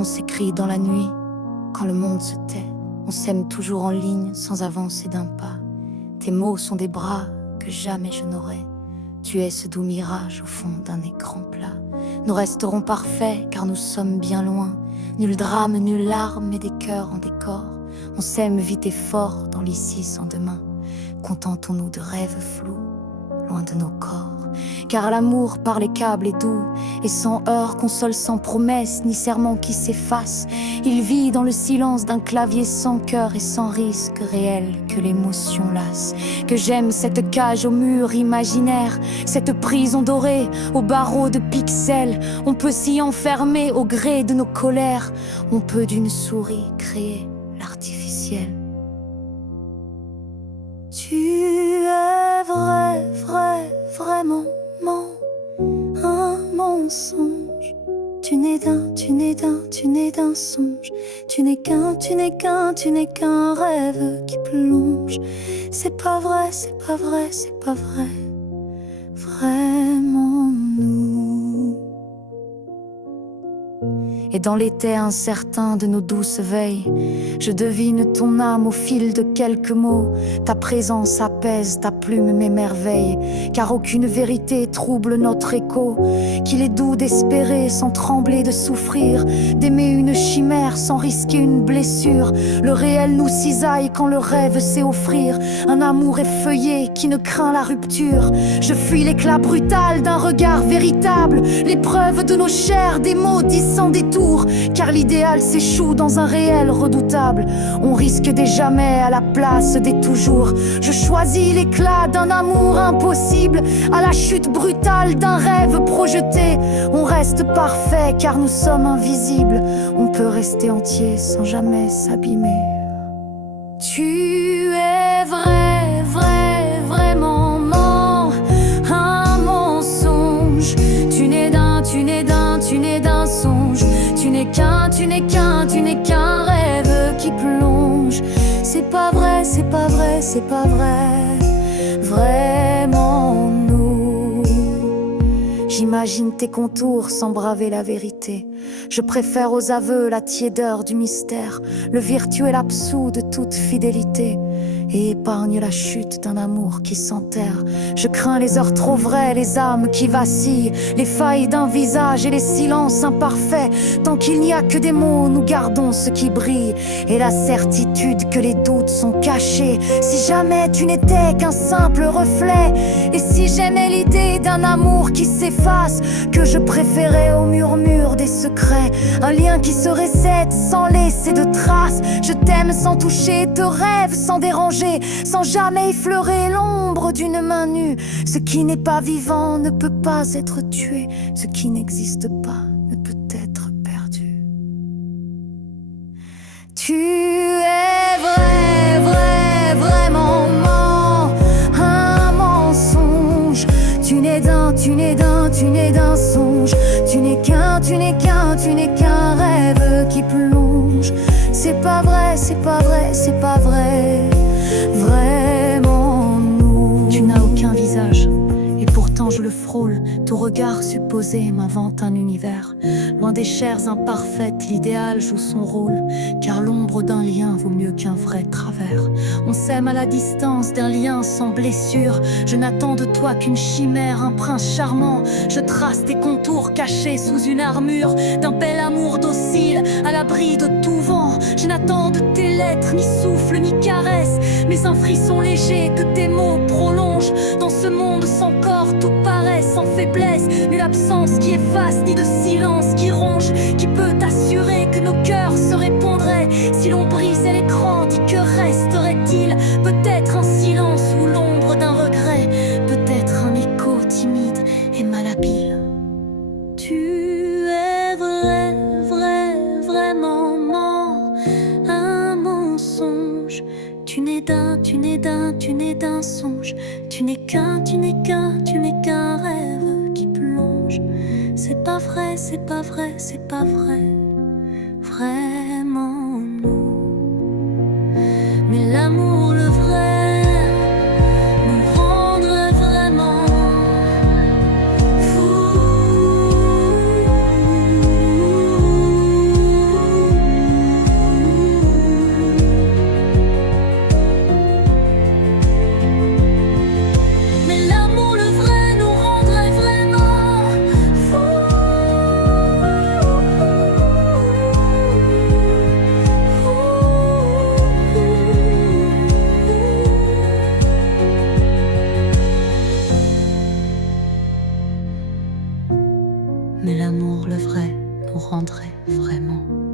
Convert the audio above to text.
On s'écrit dans la nuit, quand le monde se tait. On s'aime toujours en ligne, sans avancer d'un pas. Tes mots sont des bras que jamais je n'aurai. Tu es ce doux mirage au fond d'un écran plat. Nous resterons parfaits car nous sommes bien loin. Nul drame, nulle larme, mais des cœurs en décor. On s'aime vite et fort dans l'ici sans demain. Contentons-nous de rêves flous, loin de nos corps. Car l'amour par les câbles est doux et sans heurts, console sans promesse ni serment qui s'efface. Il vit dans le silence d'un clavier sans cœur et sans risque réel que l'émotion lasse. Que j'aime cette cage au mur imaginaire, cette prison dorée aux barreaux de pixels. On peut s'y enfermer au gré de nos colères. On peut d'une souris créer l'artificiel. Tu es vrai, vrai, vraiment un mensonge. Tu n'es d'un, tu n'es d'un, tu n'es d'un songe. Tu n'es qu'un, tu n'es qu'un, tu n'es qu'un rêve qui plonge. C'est pas vrai, c'est pas vrai, c'est pas vrai, vraiment nous. Et dans l'été incertain de nos douces veilles, je devine ton âme au fil de quelques mots. Ta présence apaise, ta plume m'émerveille, car aucune vérité trouble notre écho. Qu'il est doux d'espérer sans trembler de souffrir, d'aimer une chimère sans risquer une blessure. Le réel nous cisaille quand le rêve sait offrir un amour effeuillé qui ne craint la rupture. Je fuis l'éclat brutal d'un regard véritable, l'épreuve de nos chairs, des mots dits sans détour. Car l'idéal s'échoue dans un réel redoutable. On risque des jamais à la place des toujours. Je choisis l'éclat d'un amour impossible à la chute brutale d'un rêve projeté. On reste parfait car nous sommes invisibles. On peut rester entier sans jamais s'abîmer. Tu es vrai, vrai, vraiment un mensonge. Tu n'es d'un, tu n'es d'un, tu n'es d'un songe. Tu n'es qu'un, tu n'es qu'un, tu n'es qu'un rêve qui plonge. C'est pas vrai, c'est pas vrai, c'est pas vrai, vraiment nous. J'imagine tes contours sans braver la vérité. Je préfère aux aveux la tiédeur du mystère, le virtuel absous de toute fidélité, et épargne la chute d'un amour qui s'enterre. Je crains les heures trop vraies, les âmes qui vacillent, les failles d'un visage et les silences imparfaits. Tant qu'il n'y a que des mots, nous gardons ce qui brille et la certitude que les doutes sont cachés. Si jamais tu n'étais qu'un simple reflet, et si j'aimais l'idée d'un amour qui s'efface, que je préférais au murmure des secrets, un lien qui se récède sans laisser de traces. Je t'aime sans toucher, te rêve sans déranger, sans jamais effleurer l'ombre d'une main nue. Ce qui n'est pas vivant ne peut pas être tué. Ce qui n'existe pas ne peut être perdu. Tu es vrai, vrai, vraiment un mensonge. Tu n'es d'un, tu n'es d'un, tu n'es d'un songe. Tu n'es qu'un, tu n'es qu'un, tu n'es qu'un rêve qui plonge. C'est pas vrai, c'est pas vrai, c'est pas vrai, vraiment nous. Tu n'as aucun visage, et pourtant je le frôle. Ton regard supposé m'invente un univers. Loin des chairs imparfaites, l'idéal joue son rôle, car l'ombre d'un lien vaut mieux qu'un vrai travers. On s'aime à la distance d'un lien sans blessure. Je n'attends de toi qu'une chimère, un prince charmant. Je trace tes contours cachés sous une armure d'un bel amour docile, à l'abri de tout vent. Je n'attends de tes lettres, ni souffle, ni caresse, mais un frisson léger que tes mots prolongent. Dans ce monde sans corps, tout paraît sans faiblesse, nulle absence qui efface, ni de silence qui ronge. Qui peut t'assurer que nos cœurs se répondraient si l'on brisait l'écran? Dis que resterait-il? Peut-être un silence ou l'ombre d'un regret, peut-être un écho timide et malhabile. Tu es vrai, vrai, vraiment un mensonge. Tu n'es d'un, tu n'es d'un, tu n'es d'un songe. Tu n'es qu'un, tu n'es qu'un, tu n'es qu'un rêve qui plonge. C'est pas vrai, c'est pas vrai, c'est pas vrai, vraiment nous. Mais l'amour, le vrai, nous rendrait vraiment fous. Mais l'amour, le vrai, nous rendrait vraiment.